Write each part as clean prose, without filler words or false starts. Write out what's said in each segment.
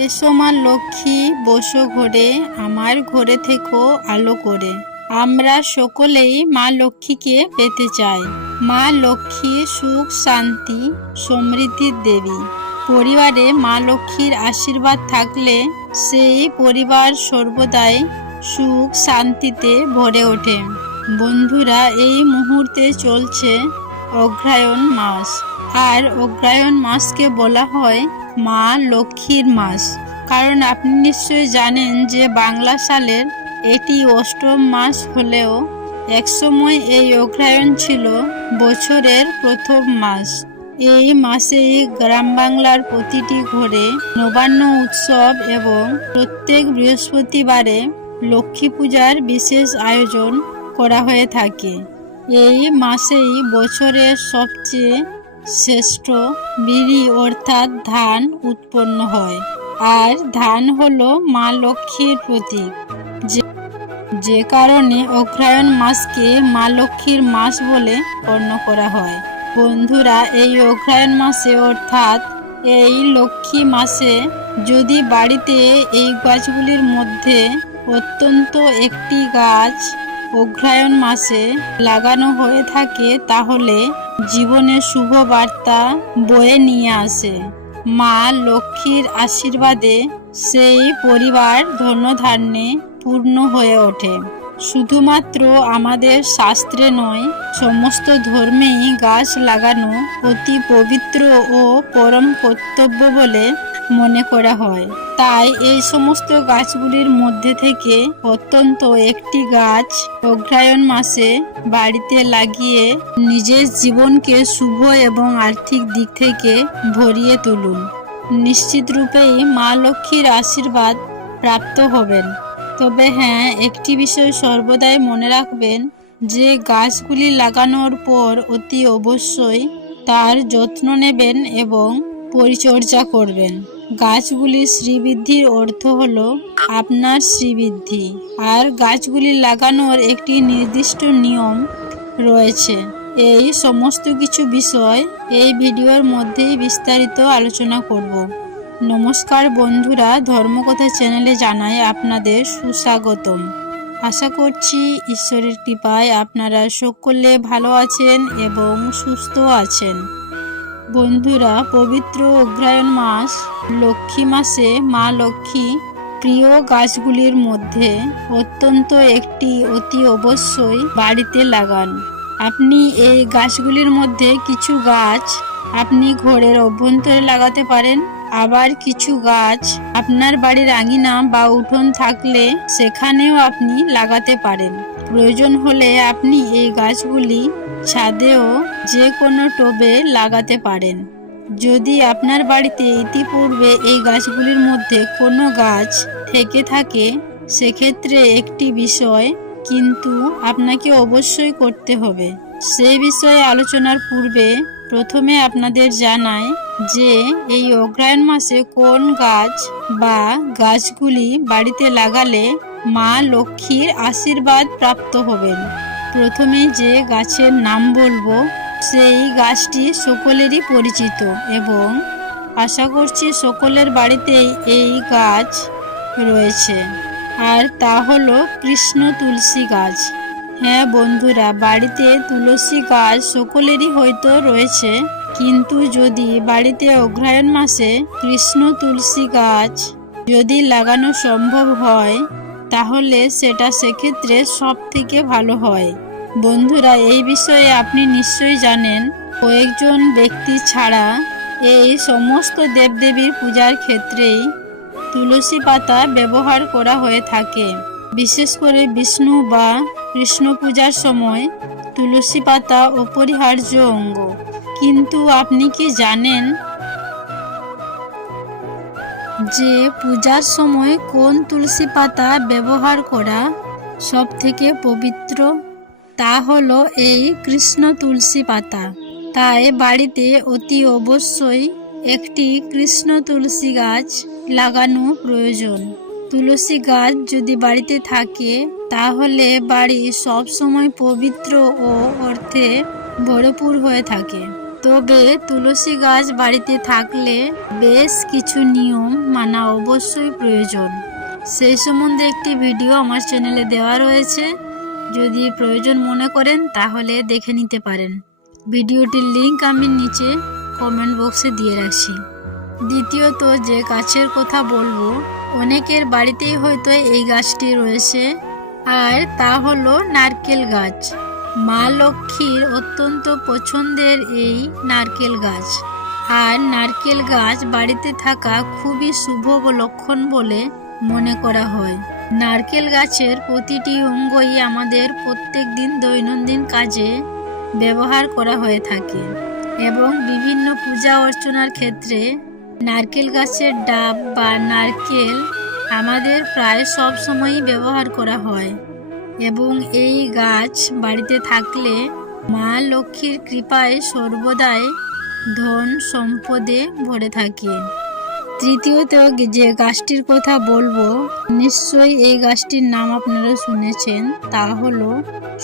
এসো মা লক্ষ্মী, বসো ঘরে, আমার ঘরে থেকো আলো করে। আমরা সকলেই মা লক্ষ্মীকে পেতে চাই। মা লক্ষ্মী সুখ, শান্তি, সমৃদ্ধির দেবী। পরিবারে মা লক্ষ্মীর আশীর্বাদ থাকলে সেই পরিবার সর্বদাই সুখ শান্তিতে ভরে ওঠে। বন্ধুরা, এই মুহূর্তে চলছে অগ্রহায়ণ মাস, আর অগ্রহায়ণ মাসকে বলা হয় মা লক্ষ্মীর মাস। কারণ আপনি নিশ্চয়ই জানেন যে বাংলা সালের এটি অষ্টম মাস হলেও একসময় এই অগ্রহায়ণ ছিল বছরের প্রথম মাস। এই মাসেই গ্রাম বাংলার প্রতিটি ঘরে নবান্ন উৎসব এবং প্রত্যেক বৃহস্পতিবারে লক্ষ্মী পূজার বিশেষ আয়োজন করা হয়ে থাকে। এই মাসেই বছরের সবচেয়ে শ্রেষ্ঠ বিরি অর্থাৎ ধান উৎপন্ন হয়, আর ধান হলো মা লক্ষ্মীর প্রতীক। যে কারণে অগ্রহায়ণ মাসকে মা লক্ষ্মীর মাস বলে গণ্য করা হয়। বন্ধুরা, এই অগ্রহায়ণ মাসে অর্থাৎ এই লক্ষ্মী মাসে যদি বাড়িতে এই গাছগুলির মধ্যে অত্যন্ত একটি গাছ অগ্রহায়ণ মাসে লাগানো হয়ে থাকে, তাহলে জীবনে শুভ বার্তা বয়ে নিয়ে আসে। মা লক্ষ্মীর আশীর্বাদে সেই পরিবার ধনধান্যে পূর্ণ হয়ে ওঠে। শুধুমাত্র আমাদের শাস্ত্রে নয়, সমস্ত ধর্মেই গাছ লাগানো অতি পবিত্র ও পরম কর্তব্য বলে মনে করা হয়। তাই এই সমস্ত গাছগুলির মধ্যে থেকে অত্যন্ত একটি গাছ অগ্রহায়ণ মাসে বাড়িতে লাগিয়ে নিজের জীবনকে শুভ এবং আর্থিক দিক থেকে ভরিয়ে তুলুন। নিশ্চিত রূপেই মা লক্ষ্মীর আশীর্বাদ প্রাপ্ত হবেন। তবে হ্যাঁ, একটি বিষয় সর্বদাই মনে রাখবেন যে গাছগুলি লাগানোর পর অতি অবশ্যই তার যত্ন নেবেন এবং পরিচর্যা করবেন। গাছগুলির শ্রীবৃদ্ধির অর্থ হলো আপনার শ্রীবৃদ্ধি, আর গাছগুলি লাগানোর একটি নির্দিষ্ট নিয়ম রয়েছে। এই সমস্ত কিছু বিষয় এই ভিডিওর মধ্যেই বিস্তারিত আলোচনা করব। নমস্কার বন্ধুরা, ধর্মকথা চ্যানেলে জানাই আপনাদের সুস্বাগতম। আশা করছি ঈশ্বরের কৃপায় আপনারা সকলে ভালো আছেন এবং সুস্থ আছেন। বন্ধুরা, পবিত্র অগ্রহায়ণ মাস লক্ষ্মী মাসে মা লক্ষ্মী প্রিয় গাছগুলির মধ্যে অত্যন্ত একটি অতি অবশ্যই বাড়িতে লাগান। আপনি এই গাছগুলির মধ্যে কিছু গাছ আপনি ঘরের অভ্যন্তরে লাগাতে পারেন, আবার কিছু গাছ আপনার বাড়ির আঙিনা বা উঠোন থাকলে সেখানেও আপনি লাগাতে পারেন। প্রয়োজন হলে আপনি এই গাছগুলি ছাদেও যে কোনো টবে লাগাতে পারেন। যদি আপনার বাড়িতে ইতিপূর্বে এই গাছগুলির মধ্যে কোনো গাছ থেকে থাকে, সেক্ষেত্রে একটি বিষয় কিন্তু আপনাকে অবশ্যই করতে হবে। সেই বিষয়ে আলোচনার পূর্বে প্রথমে আপনাদের জানাই যে এই অগ্রহায়ণ মাসে কোন গাছ বা গাছগুলি বাড়িতে লাগালে মা লক্ষ্মীর আশীর্বাদ প্রাপ্ত হবেন। প্রথমে যে গাছের নাম বলবো সেই গাছটি সকলেরই পরিচিত এবং আশা করছি সকলের বাড়িতেই এই গাছ রয়েছে, আর তা হলো কৃষ্ণ তুলসী গাছ। হ্যাঁ বন্ধুরা, বাড়িতে তুলসী গাছ সকলেরই হয়তো রয়েছে, কিন্তু যদি বাড়িতে অগ্রহায়ণ মাসে কৃষ্ণ তুলসী গাছ যদি লাগানো সম্ভব হয়, তাহলে সেটা সেক্ষেত্রে সব থেকে ভালো হয়। বন্ধুরা, এই বিষয়ে আপনি নিশ্চয়ই জানেন, কয়েকজন ব্যক্তি ছাড়া এই সমস্ত দেবদেবীর পূজার ক্ষেত্রেই তুলসী পাতা ব্যবহার করা হয়ে থাকে। বিশেষ করে বিষ্ণু বা কৃষ্ণ পূজার সময় তুলসী পাতা অপরিহার্য অঙ্গ। কিন্তু আপনি কি জানেন যে পূজার সময় কোন তুলসী পাতা ব্যবহার করা সব থেকে পবিত্র? তা হলো এই কৃষ্ণ তুলসী পাতা। তাই বাড়িতে অতি অবশ্যই একটি কৃষ্ণ তুলসী গাছ লাগানো প্রয়োজন। তুলসী গাছ যদি বাড়িতে থাকে, তাহলে বাড়ি সব সময় পবিত্র ও অর্থে ভরপুর হয়ে থাকে। তবে তুলসী গাছ বাড়িতে থাকলে বেশ কিছু নিয়ম মানা অবশ্যই প্রয়োজন। সেই সম্বন্ধে একটি ভিডিও আমার চ্যানেলে দেওয়া রয়েছে, যদি প্রয়োজন মনে করেন তাহলে দেখে নিতে পারেন। ভিডিওটির লিংক আমি নিচে কমেন্ট বক্সে দিয়ে রাখছি। দ্বিতীয়ত যে গাছের কথা বলবো, অনেকের বাড়িতেই হয়তো এই গাছটি রয়েছে, আর তা হলো নারকেল গাছ। মা লক্ষ্মীর অত্যন্ত পছন্দের এই নারকেল গাছ। আর নারকেল গাছ বাড়িতে থাকা খুবই শুভ লক্ষণ বলে মনে করা হয়। নারকেল গাছের প্রতিটি অঙ্গই আমাদের প্রত্যেকদিন দৈনন্দিন কাজে ব্যবহার করা হয়ে থাকে এবং বিভিন্ন পূজা অর্চনার ক্ষেত্রে নারকেল গাছের ডাব বা নারকেল আমাদের প্রায় সব সময়ই ব্যবহার করা হয় এবং এই গাছ বাড়িতে থাকলে মা লক্ষ্মীর কৃপায় সর্বদাই ধন সম্পদে ভরে থাকে। তৃতীয়ত যে গাছটির কথা বলবো, নিশ্চয়ই এই গাছটির নাম আপনারা শুনেছেন, তা হলো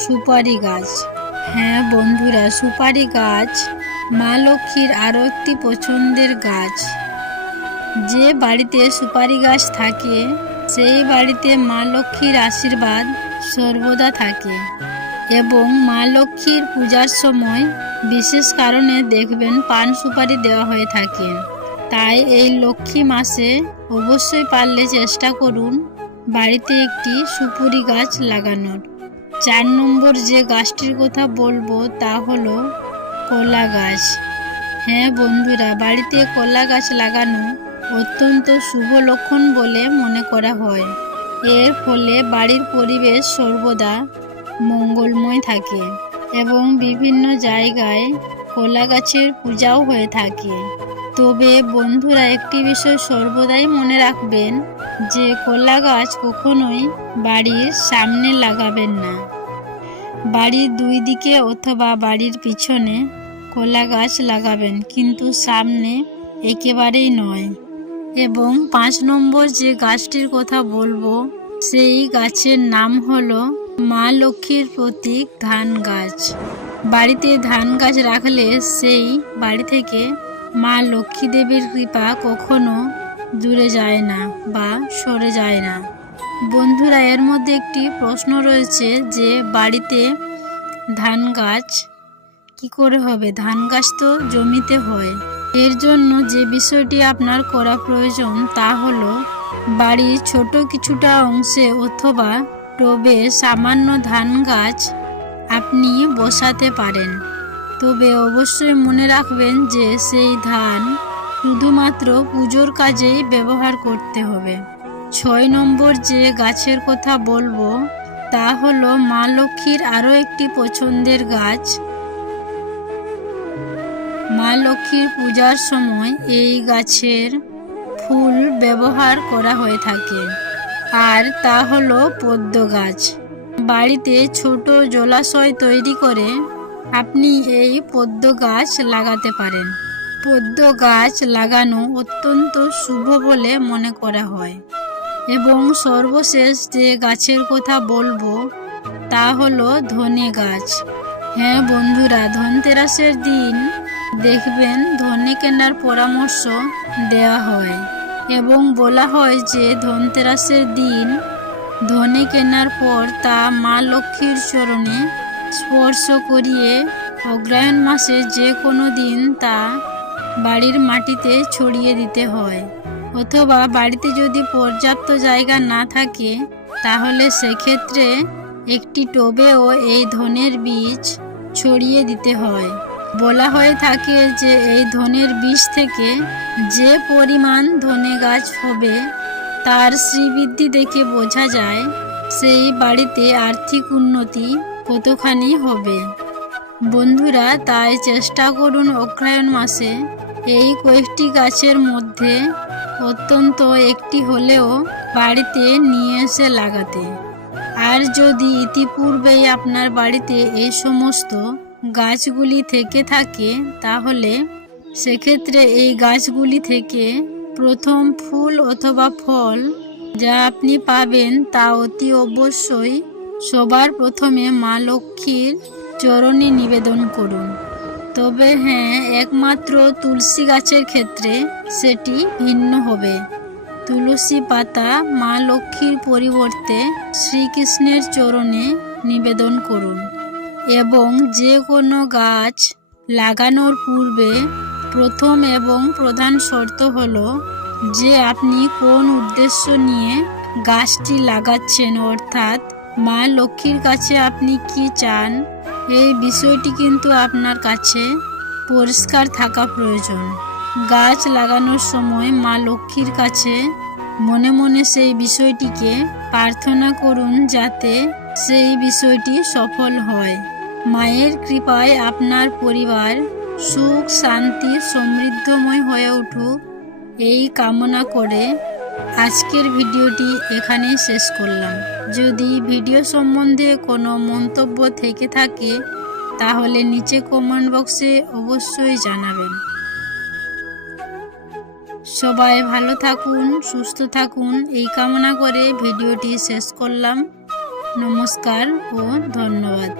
সুপারি গাছ। হ্যাঁ বন্ধুরা, সুপারি গাছ মা লক্ষ্মীর আরও একটি পছন্দের গাছ। যে বাড়িতে সুপারি গাছ থাকে সেই বাড়িতে মা লক্ষ্মীর আশীর্বাদ সর্বদা থাকে এবং মা লক্ষ্মীর পূজার সময় বিশেষ কারণে দেখবেন পান সুপারি দেওয়া হয়ে থাকে। তাই এই লক্ষ্মী মাসে অবশ্যই পারলে চেষ্টা করুন বাড়িতে একটি সুপারি গাছ লাগানোর। 4 নম্বর যে গাছটির কথা বলবো তা হলো কলা গাছ। হ্যাঁ বন্ধুরা, বাড়িতে কলা গাছ লাগানো অত্যন্ত শুভ লক্ষণ বলে মনে করা হয়। এর ফলে বাড়ির পরিবেশ সর্বদা মঙ্গলময় থাকে এবং বিভিন্ন জায়গায় কলা গাছের পূজাও হয়ে থাকে। তবে বন্ধুরা, একটি বিষয় সর্বদাই মনে রাখবেন যে কলা গাছ কখনোই বাড়ির সামনে লাগাবেন না। বাড়ির 2 দিকে অথবা বাড়ির পিছনে কলা গাছ লাগাবেন, কিন্তু সামনে একেবারেই নয়। এবং 5 নম্বর যে গাছটির কথা বলবো, সেই গাছের নাম হলো মা লক্ষ্মীর প্রতীক ধান গাছ। বাড়িতে ধান গাছ রাখলে সেই বাড়ি থেকে মা লক্ষ্মী দেবীর কৃপা কখনো দূরে যায় না বা সরে যায় না। বন্ধুরা, এর মধ্যে একটি প্রশ্ন রয়েছে যে বাড়িতে ধান গাছ কি করে হবে? ধান গাছ তো জমিতে হয়। এর জন্য যে বিষয়টি আপনার করা প্রয়োজন তা হলো বাড়ির ছোট কিছুটা অংশে অথবা টবে সামান্য ধান গাছ আপনি বসাতে পারেন। তবে অবশ্যই মনে রাখবেন যে সেই ধান শুধুমাত্র পুজোর কাজেই ব্যবহার করতে হবে। 6 নম্বর যে গাছের কথা বলবো তা হলো মা লক্ষ্মীর আরও একটি পছন্দের গাছ। মা লক্ষ্মীর পূজার সময় এই গাছের ফুল ব্যবহার করা হয়ে থাকে, আর তা হলো পদ্ম গাছ। বাড়িতে ছোট জলাশয় তৈরি করে আপনি এই পদ্ম গাছ লাগাতে পারেন। পদ্ম গাছ লাগানো অত্যন্ত শুভ বলে মনে করা হয়। এবং সর্বশেষ যে গাছের কথা বলবো তা হলো ধনে গাছ। হ্যাঁ বন্ধুরা, ধনতেরাসের দিন দেখবেন ধনে কেনার পরামর্শ দেওয়া হয় এবং বলা হয় যে ধনতেরাসের দিন ধনে কেনার পর তা মা লক্ষ্মীর চরণে স্পর্শ করিয়ে অগ্রহায়ণ মাসে যে কোনো দিন তা বাড়ির মাটিতে ছড়িয়ে দিতে হয়, অথবা বাড়িতে যদি পর্যাপ্ত জায়গা না থাকে তাহলে সেক্ষেত্রে একটি টবেও এই ধনের বীজ ছড়িয়ে দিতে হয়। বলা হয়ে থাকে যে এই ধনের বীজ থেকে যে পরিমাণ ধনে গাছ হবে তার শ্রীবৃদ্ধি দেখে বোঝা যায় সেই বাড়িতে আর্থিক উন্নতি কতখানি হবে। বন্ধুরা, তাই চেষ্টা করুন অগ্রহায়ণ মাসে এই কয়েকটি গাছের মধ্যে অত্যন্ত একটি হলেও বাড়িতে নিয়ে এসে লাগাতে। আর যদি ইতিপূর্বেই আপনার বাড়িতে এই সমস্ত গাছগুলি থেকে থাকে তাহলে সেক্ষেত্রে এই গাছগুলি থেকে প্রথম ফুল অথবা ফল যা আপনি পাবেন তা অতি অবশ্যই সবার প্রথমে মা লক্ষ্মীর চরণে নিবেদন করুন। তবে হ্যাঁ, একমাত্র তুলসী গাছের ক্ষেত্রে সেটি ভিন্ন হবে। তুলসী পাতা মা লক্ষ্মীর পরিবর্তে শ্রীকৃষ্ণের চরণে নিবেদন করুন। এবং যে কোনো গাছ লাগানোর পূর্বে প্রথম এবং প্রধান শর্ত হলো যে আপনি কোন উদ্দেশ্য নিয়ে গাছটি লাগাচ্ছেন, অর্থাৎ মা লক্ষ্মীর কাছে আপনি কি চান, এই বিষয়টি কিন্তু আপনার কাছে পরিষ্কার থাকা প্রয়োজন। গাছ লাগানোর সময় মা লক্ষ্মীর কাছে মনে মনে সেই বিষয়টিকে প্রার্থনা করুন যাতে সেই বিষয়টি সফল হয়। মায়ের কৃপায় আপনার পরিবার সুখ শান্তি সমৃদ্ধময় হয়ে উঠুক, এই কামনা করে আজকের ভিডিওটি এখানেই শেষ করলাম। যদি ভিডিও সম্বন্ধে কোনো মন্তব্য থেকে থাকে তাহলে নিচে কমেন্ট বক্সে অবশ্যই জানাবেন। সবাই ভালো থাকুন, সুস্থ থাকুন, এই কামনা করে ভিডিওটি শেষ করলাম। নমস্কার ও ধন্যবাদ।